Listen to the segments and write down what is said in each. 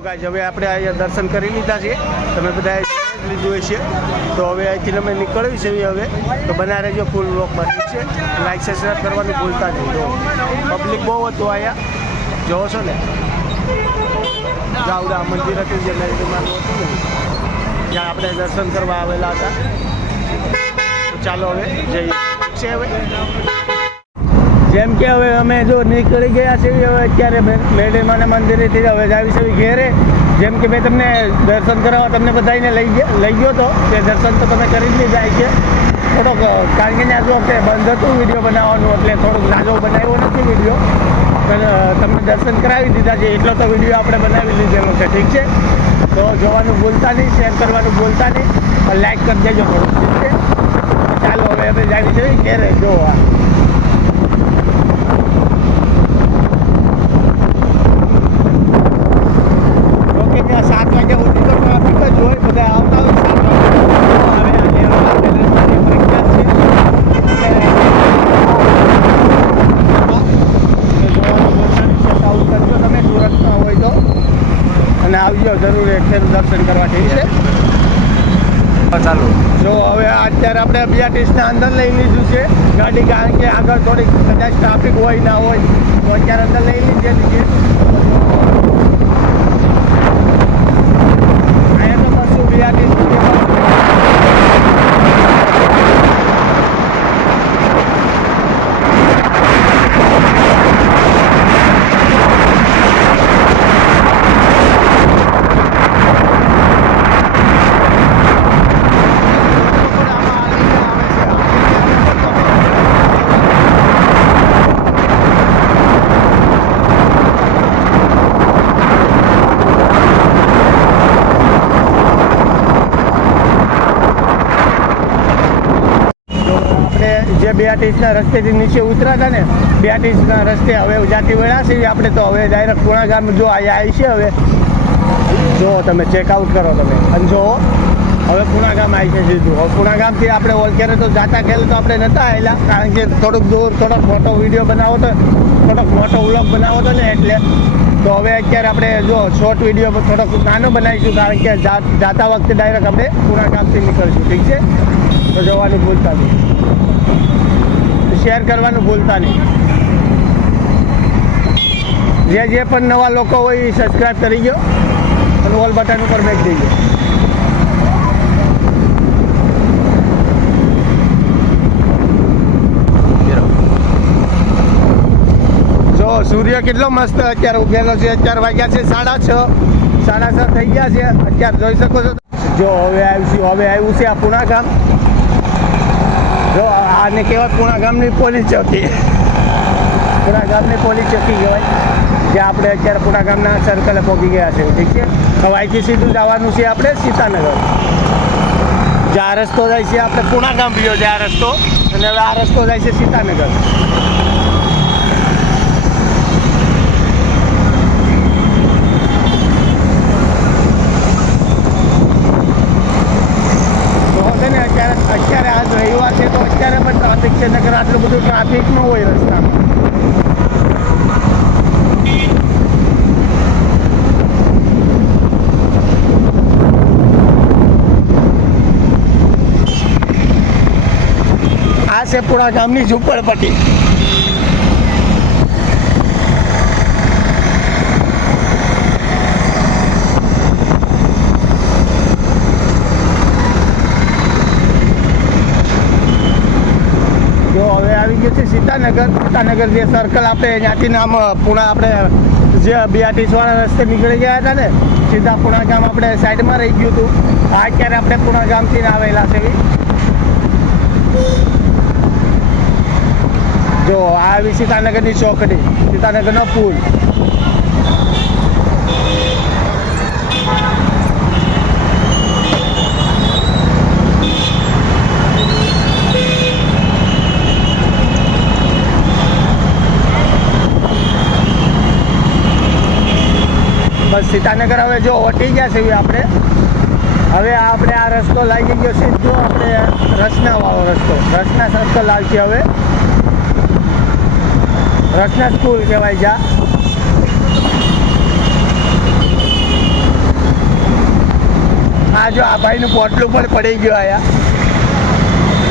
Guys, હવે આપણે અહીંયા દર્શન કરી લીધા છે. તમે બધા લીધું હશે. તો હવે અહીંથી અમે નીકળ્યું છે હવે. તો બના રહેજો ફૂલ બ્લોકમાં બન્યું છે? લાઈક સબસ્ક્રાઈબ કરવાનું ભૂલતા નહીં. તો પબ્લિક બહુ હતું અહીંયા. જોવો છો ને? જાવડા મંદિર હતું જે નરેન્દ્રમાનું હતું જ્યાં આપણે દર્શન કરવા આવેલા હતા. તો ચાલો હવે જઈએ. છે હવે? જેમ કે હવે અમે જો નીકળી ગયા છે હવે અત્યારે મેડીમાના મંદિરેથી હવે જાવી છે ઘેરે. જેમ કે મેં તમને દર્શન કરાવવા તમને બધાને લઈ ગયા, લઈ ગયો હતો તે દર્શન તો તમે કરી જ જાય છે. થોડોક, કારણ કે ત્યાં જો કે બંધ હતું વીડિયો બનાવવાનું, એટલે થોડુંક નાનો બનાવ્યો નથી વીડિયો. પણ તમને દર્શન કરાવી દીધા છે, એટલો તો વીડિયો આપણે બનાવી લીધેલો છે, ઠીક છે? તો જોવાનું ભૂલતા નહીં, શેર કરવાનું ભૂલતા નહીં લાઈક કરી દેજો થોડુંક, ઠીક છે? ચાલો, હવે હવે જાણી છે ઘેરે, જો આ જોકે ત્યાં સાત વાગ્યા સુધી તો ટ્રાફિક જ હોય બધા આવતા હોય સાત વાગે હવે આ લેવલ આપેલું છે, પ્રખ્યાત છે. એટલે આવું કરજો તમે સુરતમાં હોય તો અને આવજો દર્શન કરવા ઠીક છે. ચાલુ. જો હવે અત્યારે આપણે બીઆરટીસના અંદર લઈ લીધું છે. ગાડી કારણ કે આગળ થોડીક કદાચ ટ્રાફિક હોય ના હોય તો અત્યારે અંદર લઈ લીધી છે અહીંયા તો કશું બીઆરટીસ આપણે જે રસ્તેથી નીચે ઉતરાતા ને બીઆરટીસના રસ્તે હવે જાતિ વેળા આપણે તો હવે ડાયરેક્ટ પૂણા ગામ જો અહીંયા આવી છે હવે. જો તમે ચેકઆઉટ કરો તમે. અને જો હવે પૂણા ગામ આવી છે સીધું. હવે પૂણા ગામથી આપણે ઓલકેરે તો જાતા ખેલ તો આપણે નહોતા આવેલા. કારણ કે થોડુંક દૂર, થોડોક મોટો વીડિયો બનાવો તો, થોડોક મોટો વ્લોગ બનાવો તો ને એટલે. તો હવે અત્યારે આપણે જો શોર્ટ વીડિયો થોડોક નાનો બનાવીશું કારણ કે જાતા વખતે ડાયરેક્ટ આપણે પૂણા ગામથી નીકળશું. ઠીક છે? તો જવાનું ભૂલતા નહીં. શેર કરવાનું ભૂલતા નહીં. જે જે પણ નવા લોકો હોય એ સબસ્ક્રાઈબ કરી ગયો અને ઓલ બટન ઉપર મેક દેજો જો સૂર્ય કેટલો મસ્ત અત્યારે ઉગેલો છે. અત્યારે વાગ્યા છે સાડા છ. સાડા છ થઈ ગયા છે. અત્યારે જોઈ શકો છો. જો હવે આવ્યું છે, હવે આવ્યું છે આ પૂણા ગામ. જો આને કહેવાય પુણા ગામની પોલીસ ચોકી. પુણા ગામની પોલીસ ચોકી કહેવાય જે આપણે અત્યારે પુણા ગામના સર્કલે પહોંચી ગયા છે ઠીક છે? હવે અહીંથી સીધું જવાનું છે આપણે સીતાનગર. જે આ રસ્તો જાય છે, આપણે પુણા ગામ ગયો છે આ રસ્તો, અને હવે આ રસ્તો જાય છે સીતાનગર તો છે ને અત્યારે અત્યારે આજ રવિવાર છે તો અત્યારે પણ ટ્રાફિક છે નકર આટલું બધું ટ્રાફિક ન હોય રસ્તામાં. આ પુણા ગામની ઝૂંપડપટ્ટી જો હવે આવી ગયો છે સીતાનગર. સીતાનગર જે સર્કલ આપણે ત્યાંથી નામ પૂણા આપણે જે બીઆરટીસ વાળા રસ્તે નીકળી ગયા હતા ને, સીધા પૂણા ગામ આપણે સાઈડમાં રહી ગયું હતું. આ અત્યારે આપણે પૂણા ગામથી આવેલા છે. જો, આ આવી સીતાનગરની ચોકડી, સીતાનગરનો પુલ. સીતાનગર હવે જો વટી ગયા છે આપણે. હવે આપણે આ રસ્તો લાગી ગયો સીધો આપણે રસના વાળો રસ્તો. રસના રસ્તો આવશે હવે. રસના સ્કૂલ કહેવાય જા. આ જો આ ભાઈનું પોટલું પણ પડી ગયું આયા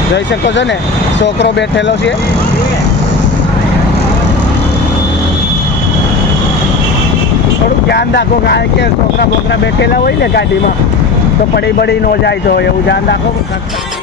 જોઈ શકો છો ને? છોકરો બેઠેલો છે થોડુંક ધ્યાન રાખો કારણ કે છોકરા બોકરા બેઠેલા હોય ને ગાડીમાં, તો પડી બડી ન જાય તો એવું ધ્યાન રાખો.